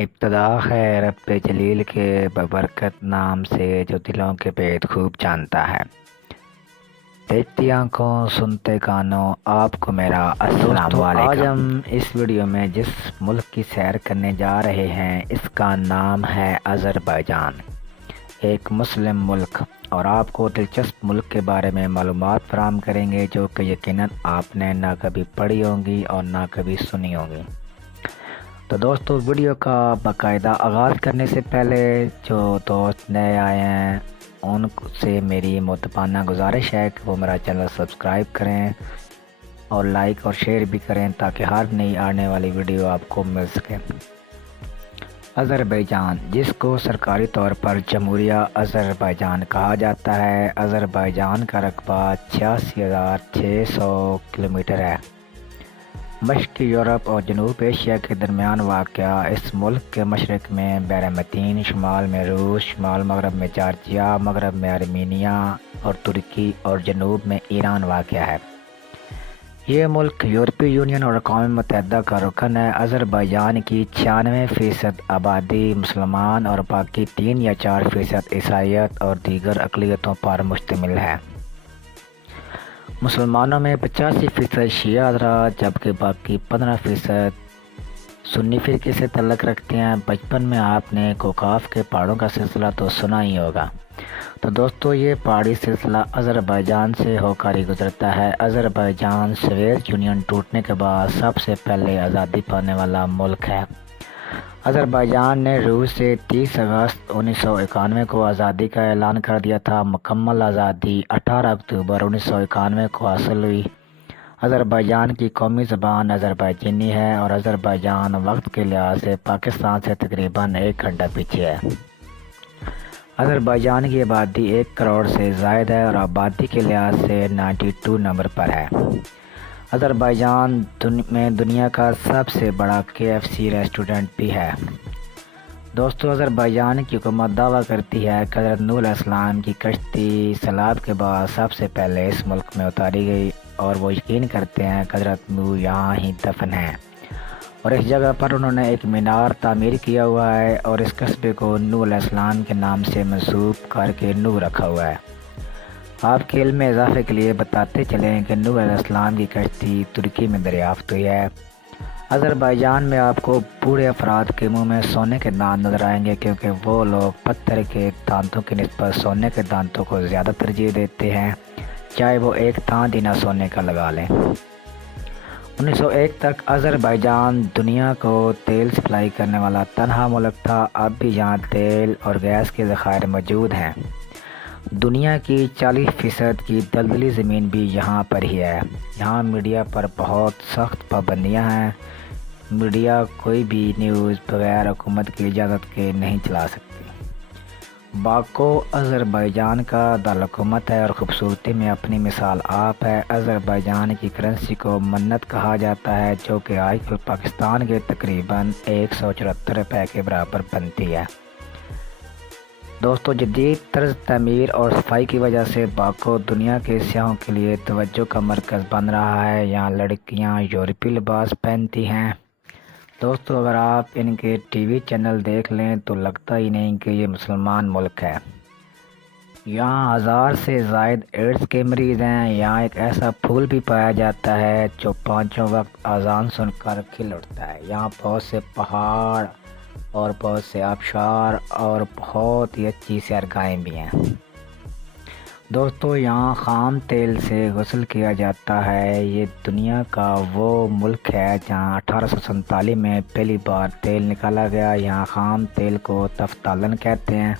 ابتدا ہے رب جلیل کے ببرکت نام سے جو دلوں کے بید خوب جانتا ہے۔ دیکھتی آنکھوں سنتے کانوں آپ کو میرا السلام علیکم۔ آج ہم اس ویڈیو میں جس ملک کی سیر کرنے جا رہے ہیں اس کا نام ہے آذربائیجان، ایک مسلم ملک، اور آپ کو دلچسپ ملک کے بارے میں معلومات فراہم کریں گے جو کہ یقیناً آپ نے نہ کبھی پڑھی ہوں گی اور نہ کبھی سنی ہوں گی۔ تو دوستو، ویڈیو کا باقاعدہ آغاز کرنے سے پہلے جو دوست نئے آئے ہیں ان سے میری محترمانہ گزارش ہے کہ وہ میرا چینل سبسکرائب کریں اور لائک اور شیئر بھی کریں تاکہ ہر نئی آنے والی ویڈیو آپ کو مل سکے۔ آذربائیجان، جس کو سرکاری طور پر جمہوریہ آذربائیجان کہا جاتا ہے، آذربائیجان کا رقبہ 86,600 کلومیٹر ہے۔ مشرقی یورپ اور جنوب ایشیا کے درمیان واقع اس ملک کے مشرق میں بحر متین، شمال میں روس، شمال مغرب میں جارجیا، مغرب میں آرمینیا اور ترکی اور جنوب میں ایران واقع ہے۔ یہ ملک یورپی یونین اور اقوام متحدہ کا رکن ہے۔ آذربائیجان کی 96% آبادی مسلمان اور باقی 3 یا 4% عیسائیت اور دیگر اقلیتوں پر مشتمل ہے۔ مسلمانوں میں 85% شیعہ حضرات جبکہ باقی 15% سنی فرقے سے تعلق رکھتے ہیں۔ بچپن میں آپ نے کوکاف کے پہاڑوں کا سلسلہ تو سنا ہی ہوگا۔ تو دوستو، یہ پہاڑی سلسلہ آذربائیجان سے ہو کر ہی گزرتا ہے۔ آذربائیجان سوویت یونین ٹوٹنے کے بعد سب سے پہلے آزادی پانے والا ملک ہے۔ آذربائیجان نے روس سے 30 اگست 1991 کو آزادی کا اعلان کر دیا تھا۔ مکمل آزادی 18 اکتوبر 1991 کو حاصل ہوئی۔ آذربائیجان کی قومی زبان آذربائیجانی ہے اور آذربائیجان وقت کے لحاظ سے پاکستان سے تقریباً 1 گھنٹہ پیچھے ہے۔ آذربائیجان کی آبادی 1 کروڑ سے زائد ہے اور آبادی کے لحاظ سے 92 نمبر پر ہے۔ آذربائیجان میں دنیا کا سب سے بڑا KFC ریسٹورنٹ بھی ہے۔ دوستو، آذربائیجان کی حکومت دعویٰ کرتی ہے کہ حضرت نوح علیہ السلام کی کشتی سیلاب کے بعد سب سے پہلے اس ملک میں اتاری گئی اور وہ یقین کرتے ہیں کہ حضرت نوح یہاں ہی دفن ہیں اور اس جگہ پر انہوں نے ایک مینار تعمیر کیا ہوا ہے اور اس قصبے کو نوح علیہ السلام کے نام سے منسوب کر کے نوح رکھا ہوا ہے۔ آپ کے علم میں اضافے کے لیے بتاتے چلیں کہ نوح علیہ السلام کی کشتی ترکی میں دریافت ہوئی ہے۔ آذربائیجان میں آپ کو بوڑھے افراد کے منہ میں سونے کے دانت نظر آئیں گے کیونکہ وہ لوگ پتھر کے دانتوں کی نسبت سونے کے دانتوں کو زیادہ ترجیح دیتے ہیں، چاہے وہ ایک دانت ہی نہ سونے کا لگا لیں۔ 1901 تک آذربائیجان دنیا کو تیل سپلائی کرنے والا تنہا ملک تھا۔ اب بھی یہاں تیل اور گیس کے ذخائر موجود ہیں۔ دنیا کی 40% کی دلدلی زمین بھی یہاں پر ہی ہے۔ یہاں میڈیا پر بہت سخت پابندیاں ہیں۔ میڈیا کوئی بھی نیوز بغیر حکومت کی اجازت کے نہیں چلا سکتی۔ باکو آذربائیجان کا دارالحکومت ہے اور خوبصورتی میں اپنی مثال آپ ہے۔ آذربائیجان کی کرنسی کو منت کہا جاتا ہے جو کہ آج کل پاکستان کے تقریباً 174 روپے کے برابر بنتی ہے۔ دوستو، جدید طرز تعمیر اور صفائی کی وجہ سے باکو دنیا کے سیاحوں کے لیے توجہ کا مرکز بن رہا ہے۔ یہاں لڑکیاں یورپی لباس پہنتی ہیں۔ دوستو، اگر آپ ان کے ٹی وی چینل دیکھ لیں تو لگتا ہی نہیں کہ یہ مسلمان ملک ہے۔ یہاں 1000 سے زائد ایڈز کے مریض ہیں۔ یہاں ایک ایسا پھول بھی پایا جاتا ہے جو 5 وقت اذان سن کر کھل اٹھتا ہے۔ یہاں بہت سے پہاڑ اور بہت سے آبشار اور بہت ہی اچھی سیرگاہیں بھی ہیں۔ دوستو، یہاں خام تیل سے غسل کیا جاتا ہے۔ یہ دنیا کا وہ ملک ہے جہاں 1847 میں پہلی بار تیل نکالا گیا۔ یہاں خام تیل کو تفتالن کہتے ہیں۔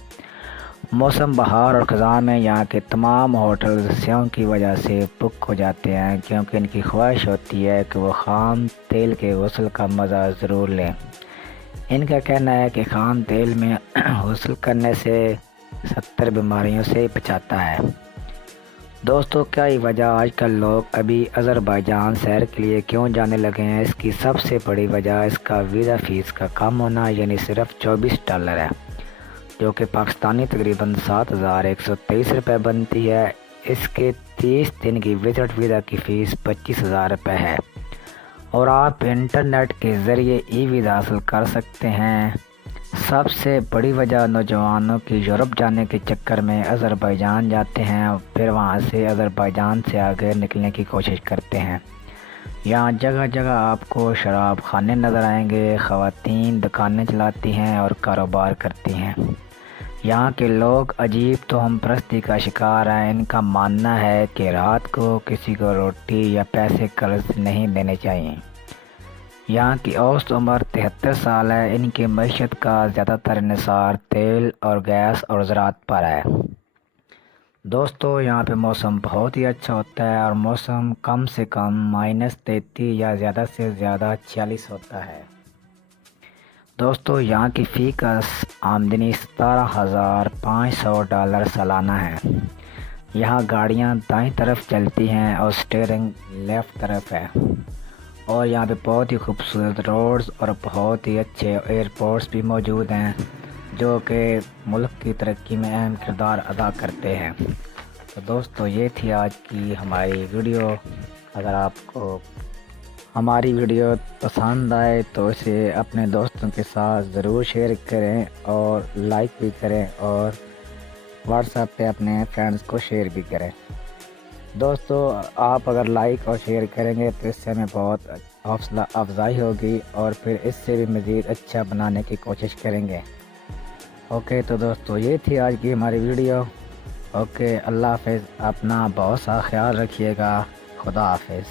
موسم بہار اور خزاں میں یہاں کے تمام ہوٹل سیاحوں کی وجہ سے بک ہو جاتے ہیں کیونکہ ان کی خواہش ہوتی ہے کہ وہ خام تیل کے غسل کا مزہ ضرور لیں۔ ان کا کہنا ہے کہ خام تیل میں غسل کرنے سے 70 بیماریوں سے بچاتا ہے۔ دوستو، کیا ہی وجہ آج کل لوگ ابھی آذربائیجان سیر کے لیے کیوں جانے لگے ہیں؟ اس کی سب سے بڑی وجہ اس کا ویزا فیس کا کم ہونا، یعنی صرف $24 ہے، جو کہ پاکستانی تقریباً 7123 روپے بنتی ہے۔ اس کے 30 دن کی وزٹ ویزا کی فیس 25,000 روپے ہے اور آپ انٹرنیٹ کے ذریعے ای ویزا حاصل کر سکتے ہیں۔ سب سے بڑی وجہ نوجوانوں کی یورپ جانے کے چکر میں آذربائیجان جاتے ہیں، پھر وہاں سے آذربائیجان سے آگے نکلنے کی کوشش کرتے ہیں۔ یہاں جگہ جگہ آپ کو شراب خانے نظر آئیں گے، خواتین دکانیں چلاتی ہیں اور کاروبار کرتی ہیں۔ یہاں کے لوگ عجیب توہم پرستی کا شکار ہیں۔ ان کا ماننا ہے کہ رات کو کسی کو روٹی یا پیسے قرض نہیں دینے چاہیے۔ یہاں کی اوسط عمر 73 سال ہے۔ ان کی معیشت کا زیادہ تر انحصار تیل اور گیس اور زراعت پر ہے۔ دوستو، یہاں پہ موسم بہت ہی اچھا ہوتا ہے اور موسم کم سے کم -33 یا زیادہ سے زیادہ 46 ہوتا ہے۔ دوستو، یہاں کی فی کس آمدنی $17,500 سالانہ ہے۔ یہاں گاڑیاں دائیں طرف چلتی ہیں اور سٹیئرنگ لیفٹ طرف ہے، اور یہاں پہ بہت ہی خوبصورت روڈز اور بہت ہی اچھے ایئرپورٹس بھی موجود ہیں جو کہ ملک کی ترقی میں اہم کردار ادا کرتے ہیں۔ تو دوستو، یہ تھی آج کی ہماری ویڈیو۔ اگر آپ کو ہماری ویڈیو پسند آئے تو اسے اپنے دوستوں کے ساتھ ضرور شیئر کریں اور لائک بھی کریں، اور واٹس ایپ پہ اپنے فرینڈز کو شیئر بھی کریں۔ دوستو، آپ اگر لائک اور شیئر کریں گے تو اس سے ہمیں بہت حوصلہ افزائی ہوگی، اور پھر اس سے بھی مزید اچھا بنانے کی کوشش کریں گے۔ اوکے، تو دوستو، یہ تھی آج کی ہماری ویڈیو۔ اوکے، اللہ حافظ۔ اپنا بہت سا خیال رکھیے گا۔ خدا حافظ۔